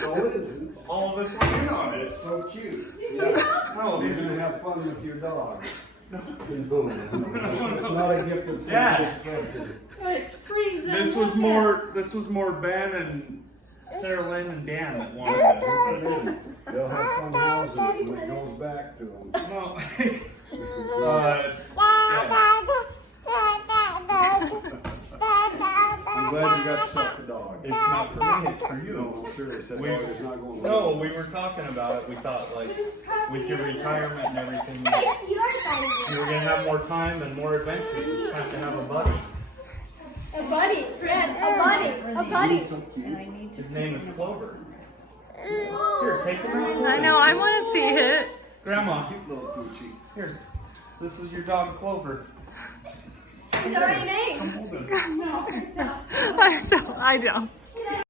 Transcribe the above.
So it is. All of us were in on it. It's so cute. Yeah. No, You're these gonna are have fun with your dog. It's not a gift that's gonna Dad. be accepted. It's freezing. This was more Ben and Sarah Lynn and Dan that wanted this. They'll have fun housing it when it goes back to them. No. I'm glad you got yourself a dog. It's not for me, it's for you. No, I'm serious. That We- dog is not going to No, we were talking about it. We thought, like, with your retirement and everything, It's your you were gonna have more time and more adventures. It's time to have a buddy. A buddy, yes, a buddy, a buddy. And I need to His name is Clover. Here, take him out. I know, I want to see it. Grandma, Cute little Gucci. here. This is your dog, Clover. He's already named. Hold him. I don't.